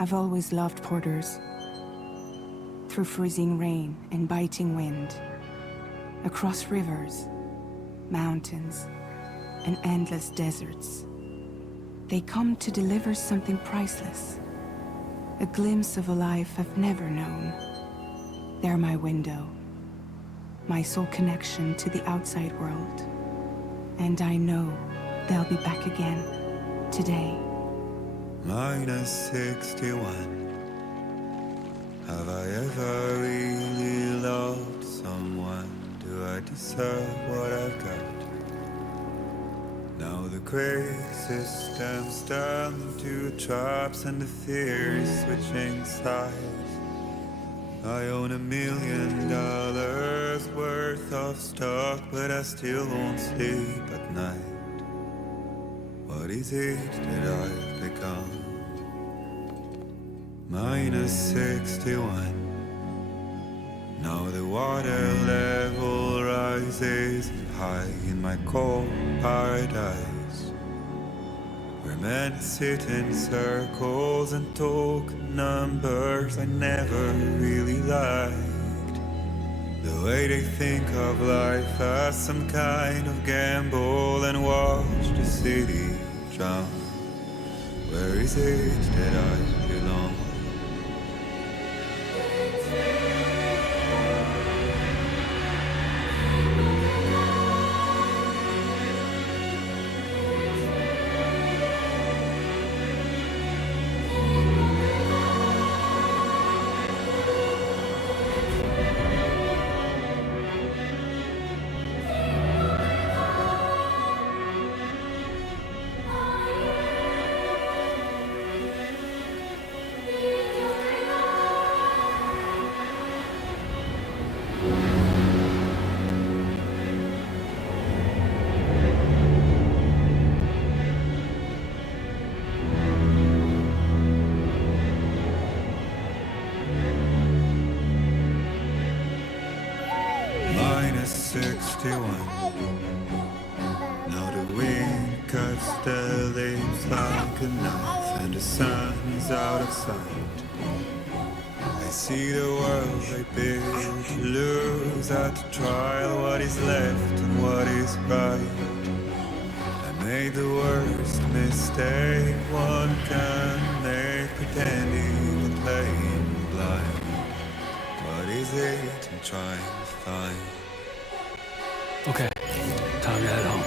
I've always loved porters. Through freezing rain and biting wind, across rivers, mountains, and endless deserts. They come to deliver something priceless, a glimpse of a life I've never known. They're my window, my sole connection to the outside world. And I know they'll be back again, today. Minus 61. Have I ever really loved someone? Do I deserve what I've got? Now the great systems turn into traps and the fear is switching sides. I own $1 million worth of stock, but I still won't sleep at night. What is it that I've become? Minus 61. Now the water level rises high in my cold paradise, where men sit in circles and talk numbers I never really liked. The way they think of life as some kind of gamble and watch the city drown. Where is it that I belong? Minus 61. Now the wind cuts the leaves like a knife, and the sun is out of sight. I see the world I built to lose at the trial, what is left and what is right. I made the worst mistake one can make, pretending and playing blind. What is it I'm trying to find? Okay, time to head home.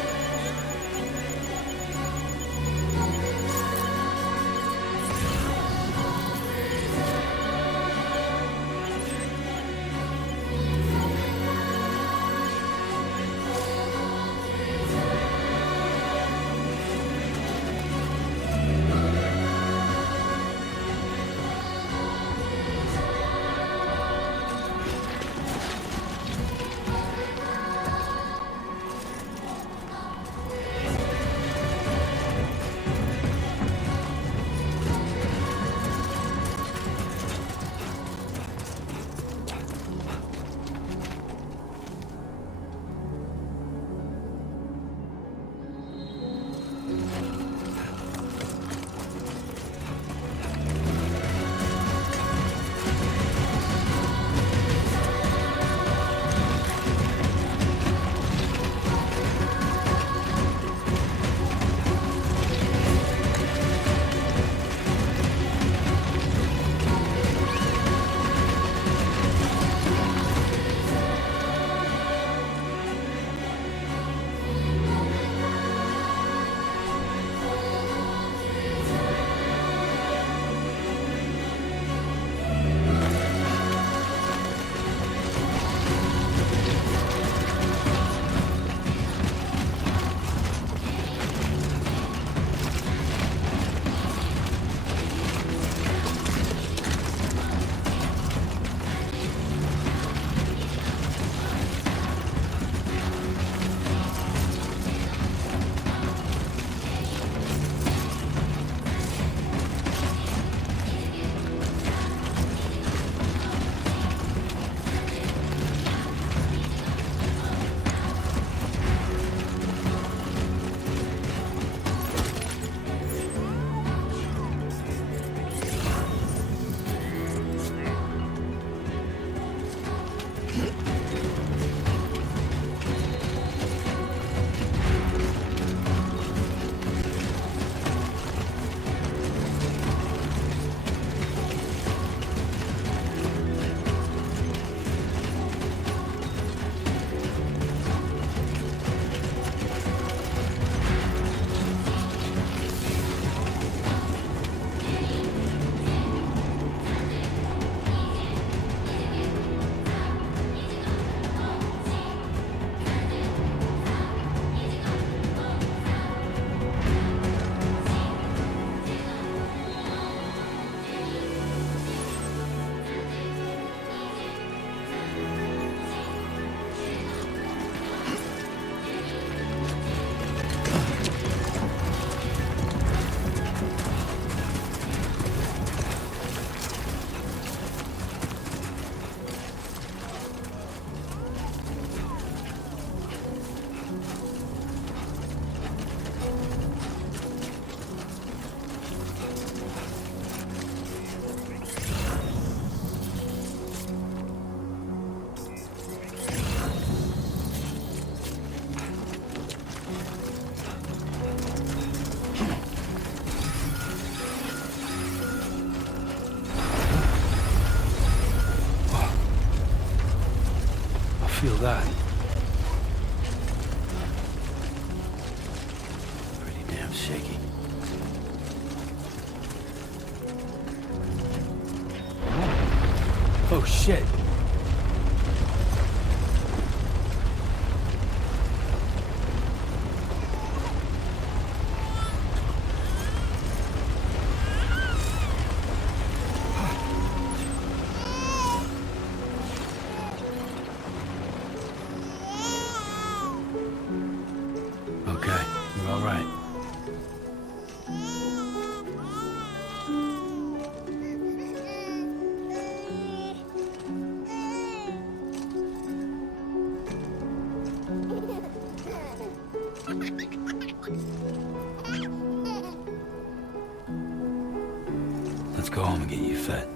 feel that? Pretty damn shaky. Oh shit! Okay, you're all right. Let's go home and get you fed.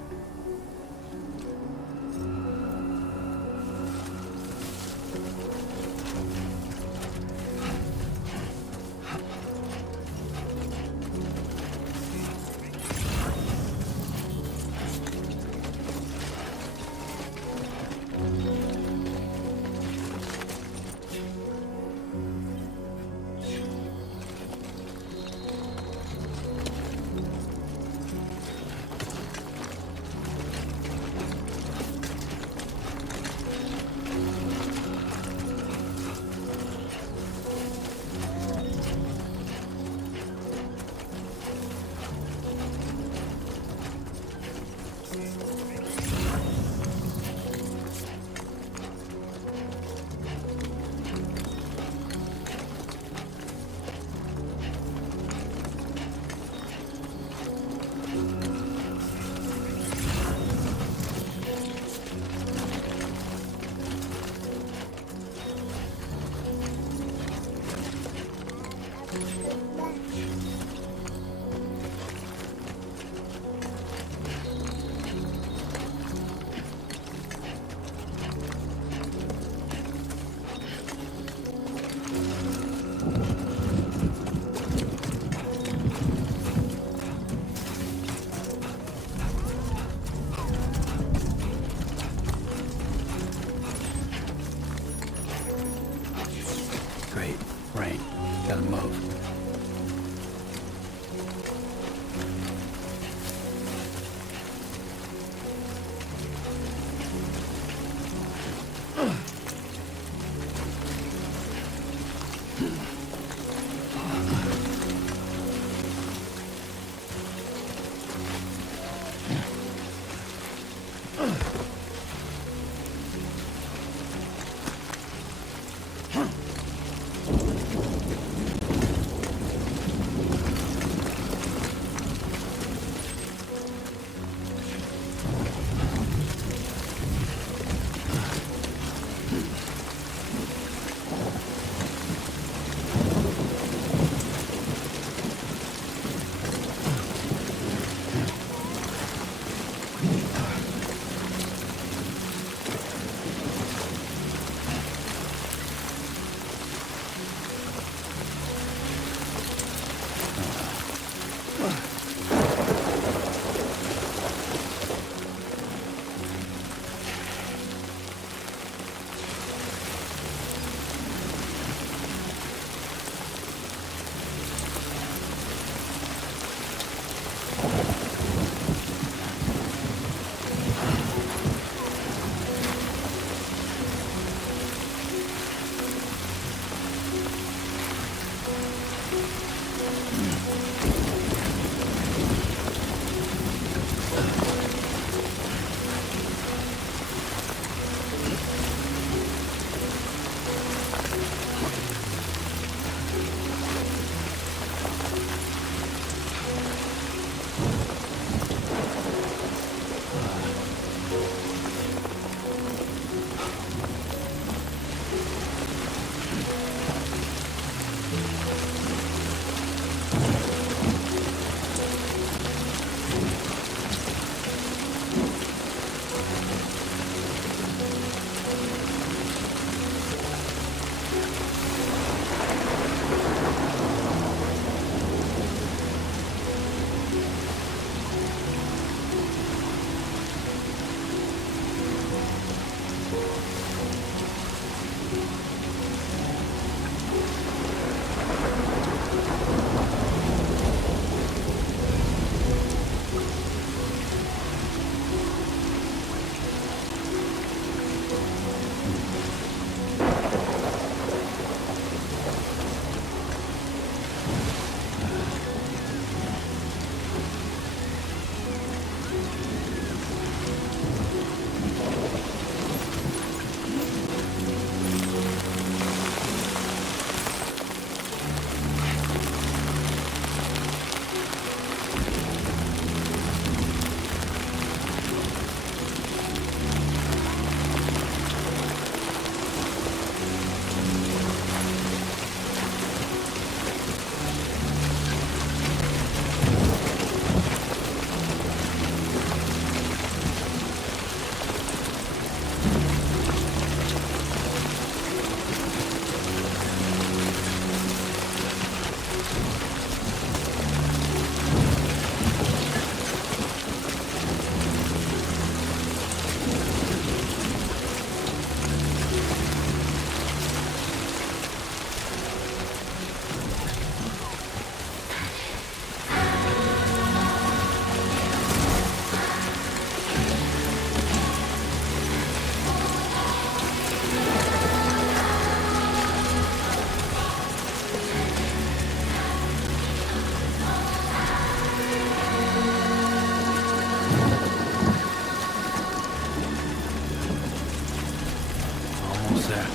Almost there.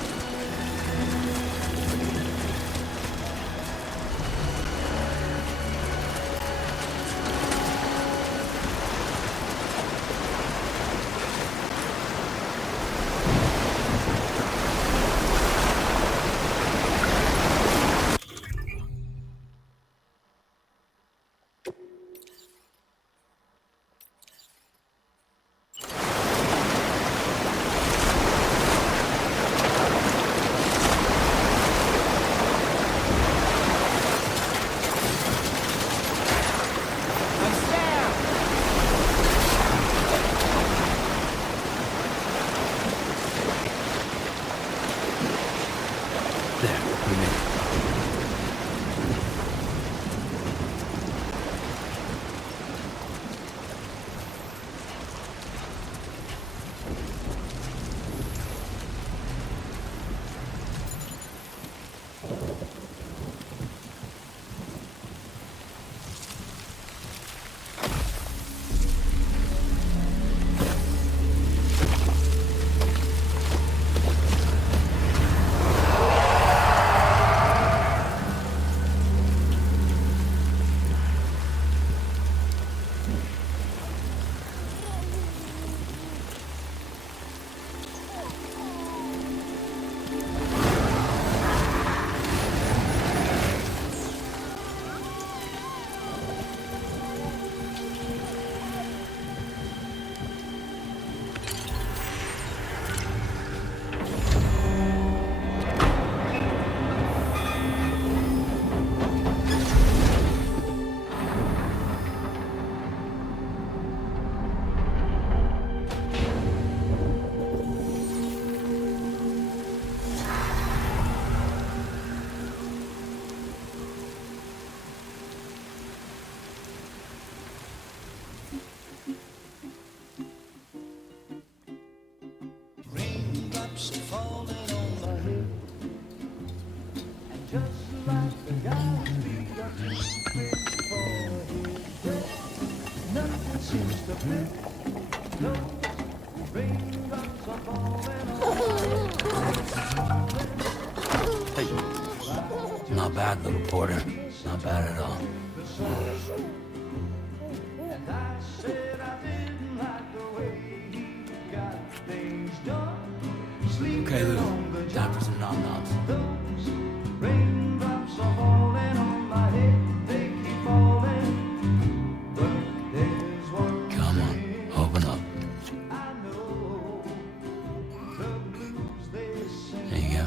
Not bad, little porter. Not bad at all. Okay, Lou. Time for some nom-noms. Come on, open up. There you go.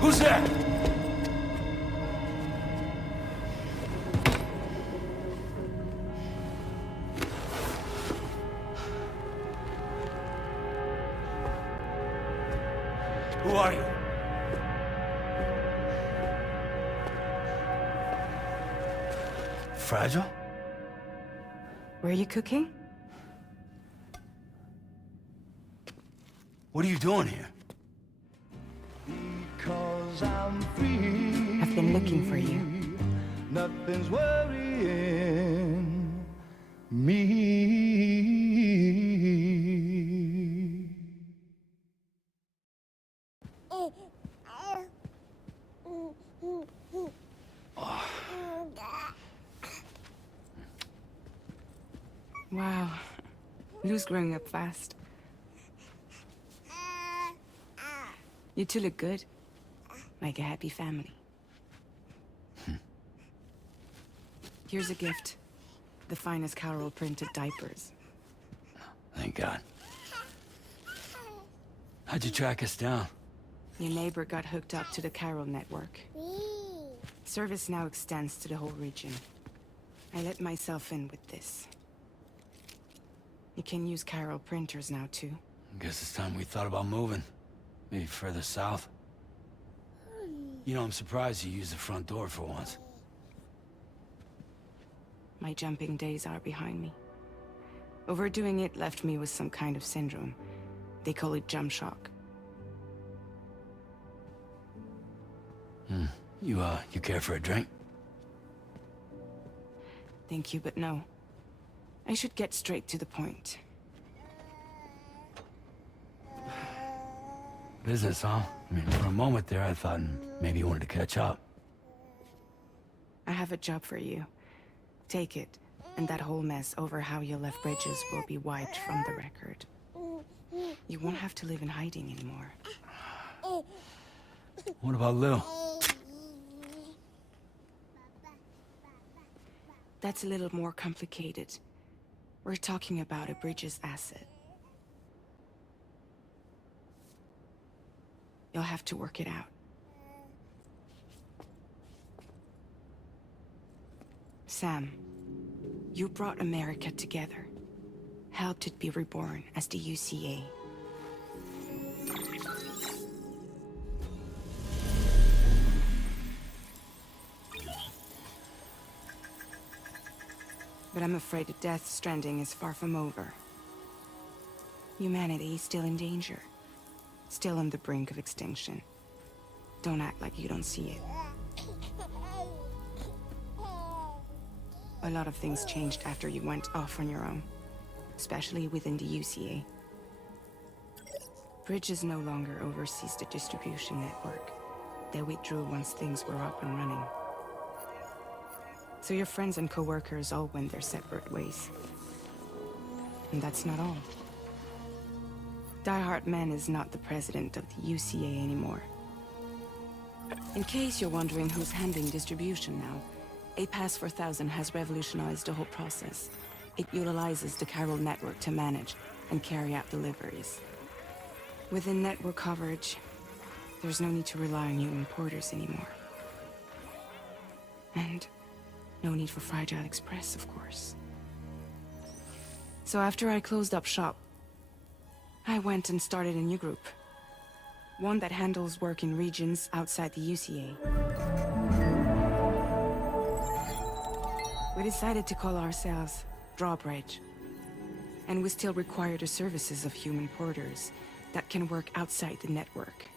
Who's there? Who are you? Fragile? Were you cooking? What are you doing here? I've I've been looking for you. Nothing's worrying me. Wow. Lou's growing up fast. You two look good. Like a happy family. Here's a gift. The finest Carol printed diapers. Thank God. How'd you track us down? Your neighbor got hooked up to the Carol network. Service now extends to the whole region. I let myself in with this. You can use Carol printers now too. Guess it's time we thought about moving. Maybe further south. You know, I'm surprised you used the front door for once. My jumping days are behind me. Overdoing it left me with some kind of syndrome. They call it jump shock. You care for a drink? Thank you, but no. I should get straight to the point. Business, huh? I mean, for a moment there, I thought maybe you wanted to catch up. I have a job for you. Take it, and that whole mess over how you left Bridges will be wiped from the record. You won't have to live in hiding anymore. What about Lil? That's a little more complicated. We're talking about a Bridges asset. You'll have to work it out. Sam, you brought America together. Helped it be reborn as the UCA. But I'm afraid that Death Stranding is far from over. Humanity is still in danger. Still on the brink of extinction. Don't act like you don't see it. A lot of things changed after you went off on your own. Especially within the UCA. Bridges no longer oversees the distribution network. They withdrew once things were up and running. So your friends and co-workers all went their separate ways. And that's not all. Die Hard Man is not the president of the UCA anymore. In case you're wondering who's handling distribution now, A Pass 4000 has revolutionized the whole process. It utilizes the Carol network to manage and carry out deliveries. Within network coverage, there's no need to rely on human porters anymore. And no need for Fragile Express, of course. So after I closed up shop, I went and started a new group. One that handles work in regions outside the UCA. We decided to call ourselves Drawbridge. And we still require the services of human porters that can work outside the network.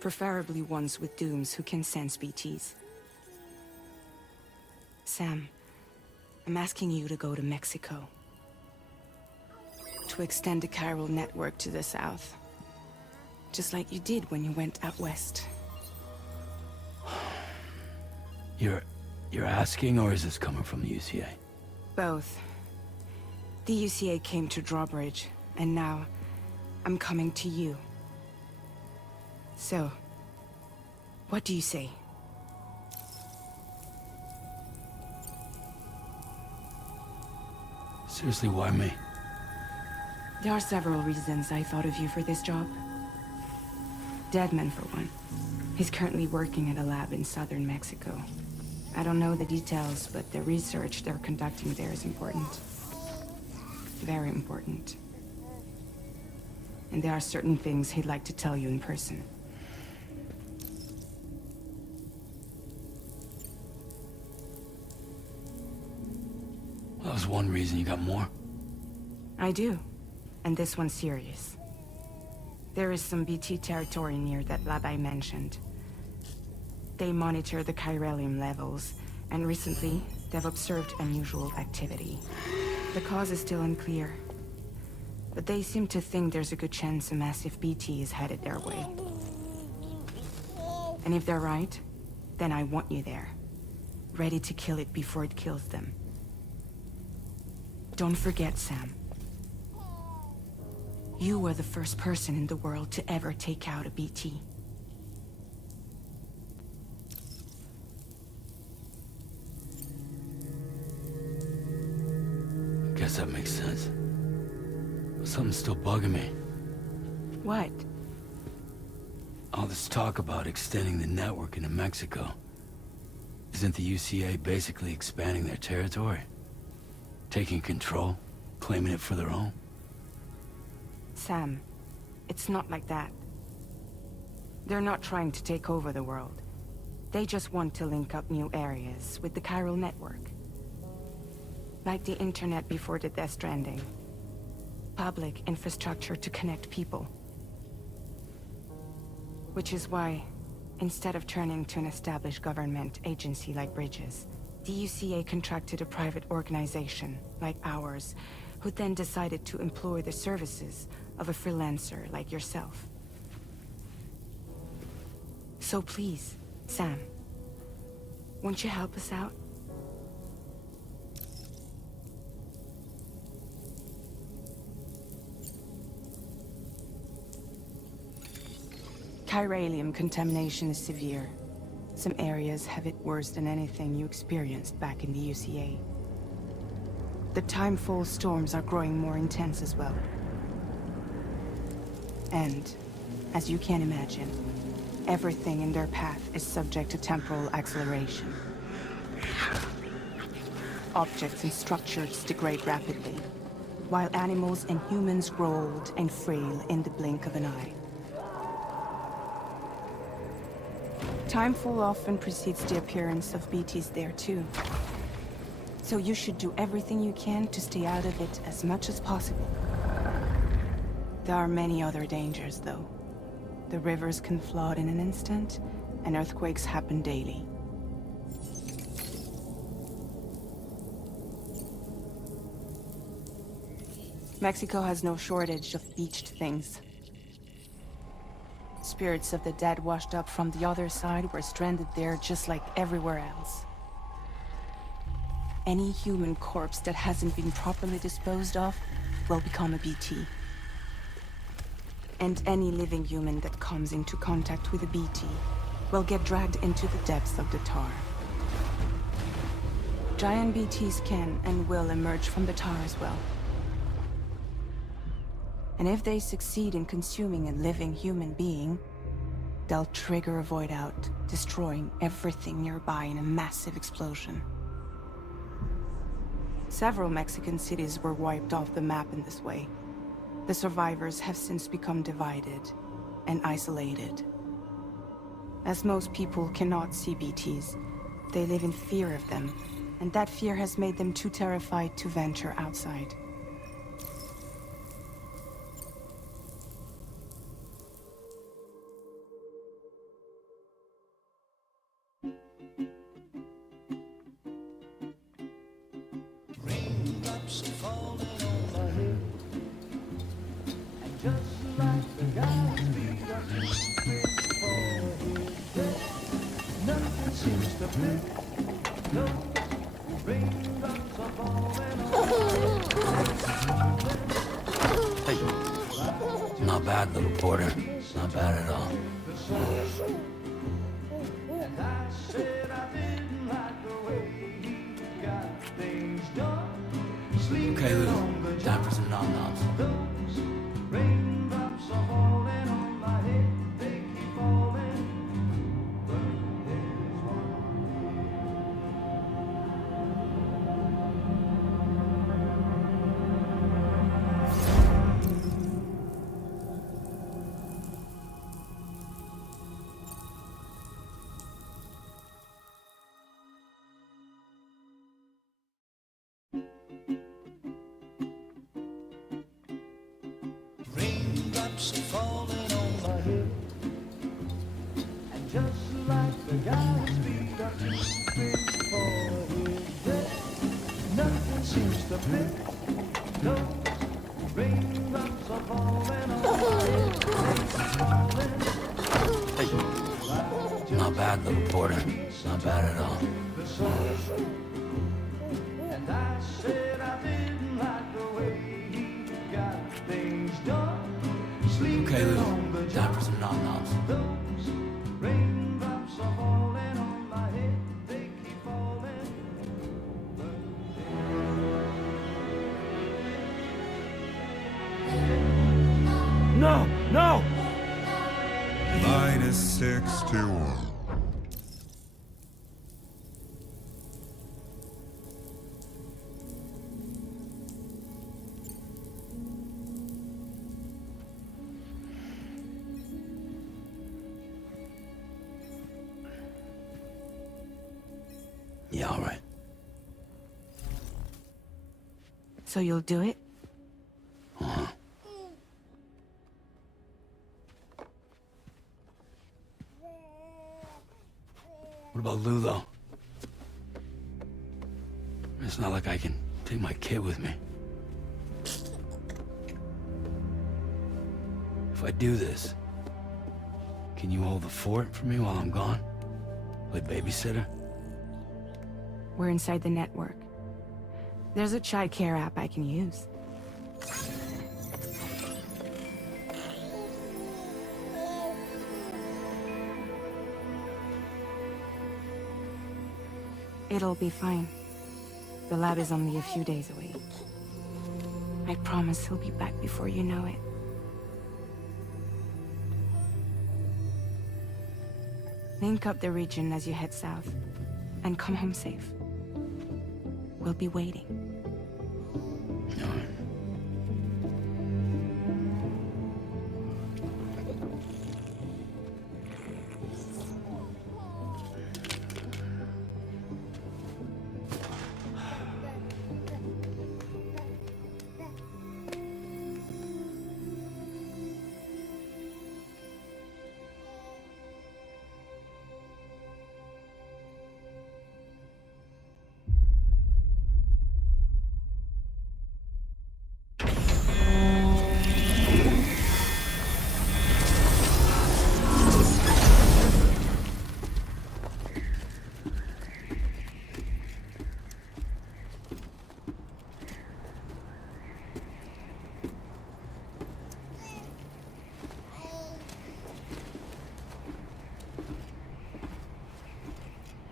Preferably ones with dooms who can sense BTs. Sam, I'm asking you to go to Mexico. To extend the Carol network to the south. Just like you did when you went out west. You're asking, or is this coming from the UCA? Both. The UCA came to Drawbridge, and now I'm coming to you. So, what do you say? Seriously, why me? There are several reasons I thought of you for this job. Deadman, for one. He's currently working at a lab in southern Mexico. I don't know the details, but the research they're conducting there is important. Very important. And there are certain things he'd like to tell you in person. That was one reason. You got more? I do. And this one's serious. There is some BT territory near that lab I mentioned. They monitor the chiralium levels, and recently, they've observed unusual activity. The cause is still unclear, but they seem to think there's a good chance a massive BT is headed their way. And if they're right, then I want you there, ready to kill it before it kills them. Don't forget, Sam. You were the first person in the world to ever take out a BT. Guess that makes sense. But something's still bugging me. What? All this talk about extending the network into Mexico. Isn't the UCA basically expanding their territory? Taking control? Claiming it for their own? Sam, it's not like that. They're not trying to take over the world. They just want to link up new areas with the chiral network. Like the internet before the Death Stranding. Public infrastructure to connect people. Which is why, instead of turning to an established government agency like Bridges, the UCA contracted a private organization, like ours, who then decided to employ the services of a freelancer like yourself. So please, Sam, won't you help us out? Chiralium contamination is severe. Some areas have it worse than anything you experienced back in the UCA. The timefall storms are growing more intense as well. And, as you can imagine, everything in their path is subject to temporal acceleration. Objects and structures degrade rapidly, while animals and humans grow old and frail in the blink of an eye. Timefall often precedes the appearance of BTs there too. So you should do everything you can to stay out of it as much as possible. There are many other dangers, though. The rivers can flood in an instant, and earthquakes happen daily. Mexico has no shortage of beached things. Spirits of the dead washed up from the other side were stranded there just like everywhere else. Any human corpse that hasn't been properly disposed of will become a BT. And any living human that comes into contact with a BT will get dragged into the depths of the tar. Giant BTs can and will emerge from the tar as well. And if they succeed in consuming a living human being, they'll trigger a void out, destroying everything nearby in a massive explosion. Several Mexican cities were wiped off the map in this way. The survivors have since become divided and isolated. As most people cannot see BTs, they live in fear of them, and that fear has made them too terrified to venture outside. Not bad, little porter. Not bad at all. Okay, Lou. Time for some nom-noms. a bit. Those raindrops are falling on my head. Hey. Not bad, little porter. Not bad at all. And I said I didn't like the way he got things done. Okay, Lou. On the Time job. for some nom-noms. Those raindrops are falling on my head. They keep falling. No! No! -61. Yeah, all right. So you'll do it? Uh-huh. What about Lou, though? It's not like I can take my kid with me. If I do this, can you hold the fort for me while I'm gone? Play babysitter? We're inside the network. There's a child care app I can use. It'll be fine. The lab is only a few days away. I promise he'll be back before you know it. Link up the region as you head south, and come home safe. We'll be waiting. All right.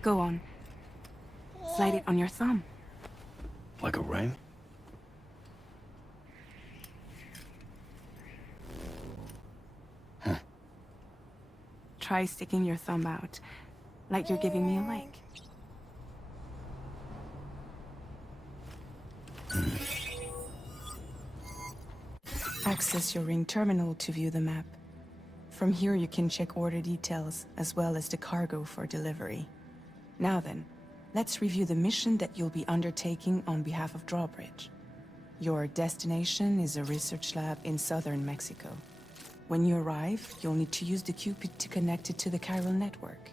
Go on. Slide it on your thumb. Like a ring? Try sticking your thumb out, like you're giving me a like. Access your ring terminal to view the map. From here you can check order details, as well as the cargo for delivery. Now then, let's review the mission that you'll be undertaking on behalf of Drawbridge. Your destination is a research lab in southern Mexico. When you arrive, you'll need to use the Cupid to connect it to the chiral network.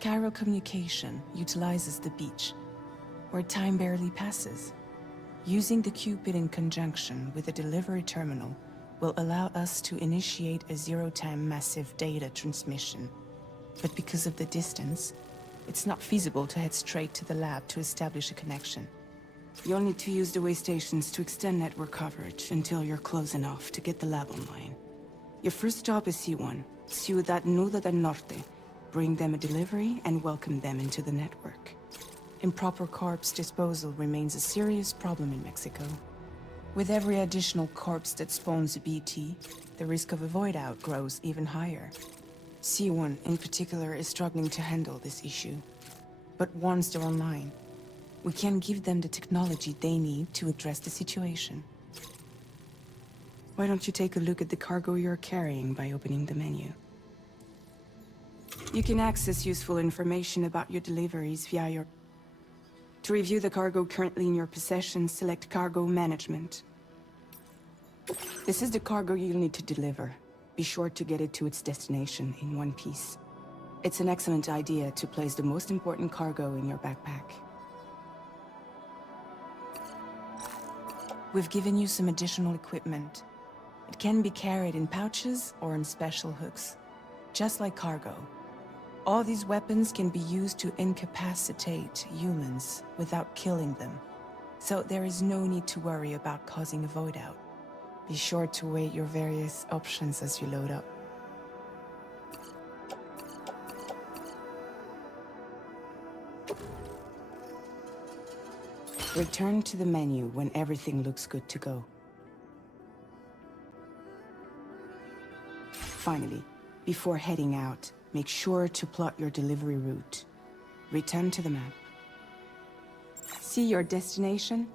Chiral communication utilizes the beach, where time barely passes. Using the Cupid in conjunction with the delivery terminal will allow us to initiate a zero-time massive data transmission. But because of the distance, it's not feasible to head straight to the lab to establish a connection. You'll need to use the way stations to extend network coverage until you're close enough to get the lab online. Your first stop is C1, Ciudad Nuda del Norte. Bring them a delivery and welcome them into the network. Improper corpse disposal remains a serious problem in Mexico. With every additional corpse that spawns a BT, the risk of a void out grows even higher. C1 in particular is struggling to handle this issue. But once they're online, we can give them the technology they need to address the situation. Why don't you take a look at the cargo you're carrying by opening the menu? You can access useful information about your deliveries via your... To review the cargo currently in your possession, select Cargo Management. This is the cargo you'll need to deliver. Be sure to get it to its destination in one piece. It's an excellent idea to place the most important cargo in your backpack. We've given you some additional equipment. It can be carried in pouches or in special hooks, just like cargo. All these weapons can be used to incapacitate humans without killing them. So there is no need to worry about causing a void out. Be sure to weigh your various options as you load up. Return to the menu when everything looks good to go. Finally, before heading out, make sure to plot your delivery route. Return to the map. See your destination?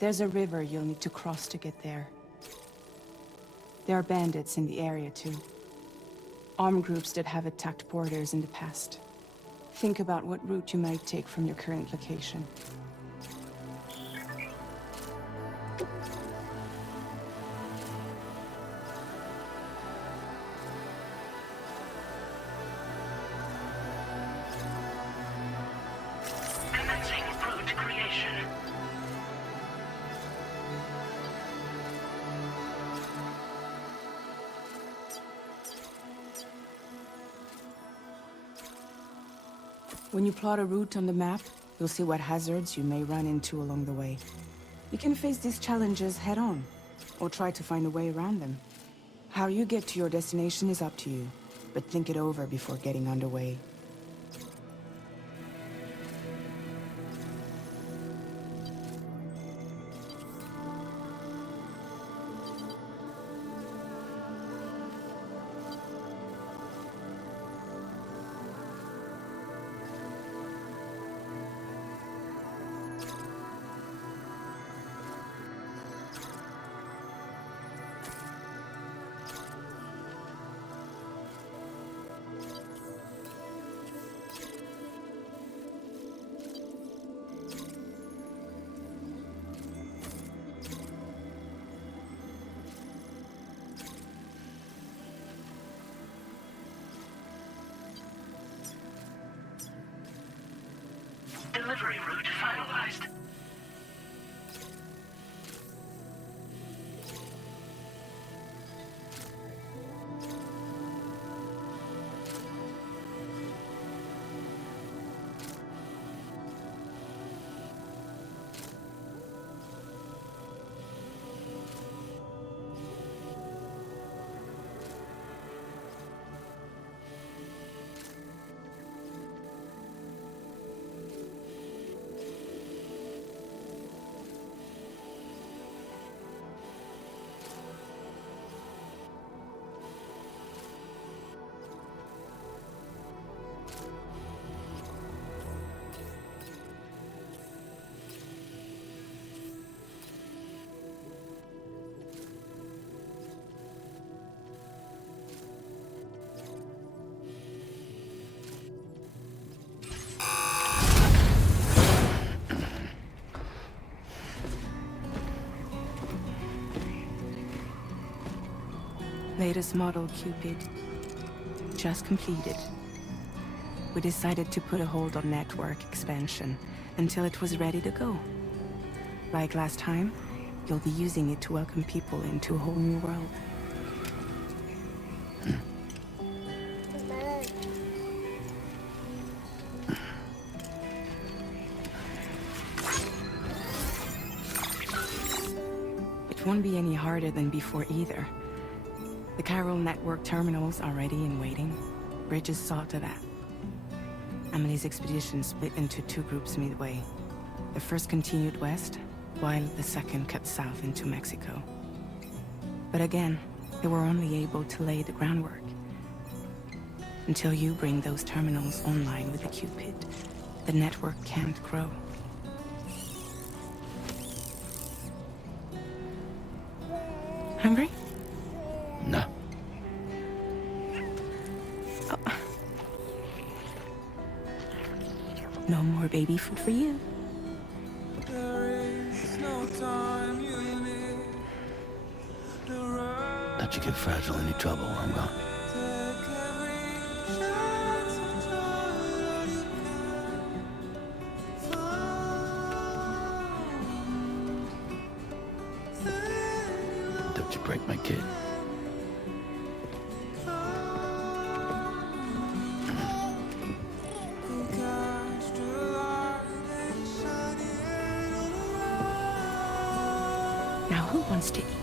There's a river you'll need to cross to get there. There are bandits in the area too. Armed groups that have attacked borders in the past. Think about what route you might take from your current location. Commencing route creation. When you plot a route on the map, you'll see what hazards you may run into along the way. You can face these challenges head-on, or try to find a way around them. How you get to your destination is up to you, but think it over before getting underway. Delivery route finalized. Latest model Cupid. Just completed. We decided to put a hold on network expansion until it was ready to go. Like last time, you'll be using it to welcome people into a whole new world. It won't be any harder than before either. The Chiral network terminals are ready and waiting. Bridges saw to that. Amelie's expedition split into two groups midway. The first continued west, while the second cut south into Mexico. But again, they were only able to lay the groundwork. Until you bring those terminals online with the Cupid, the network can't grow. Hungry? No. No more baby food for you. Don't you get fragile any trouble while I'm gone. break my kid. Now who wants to eat?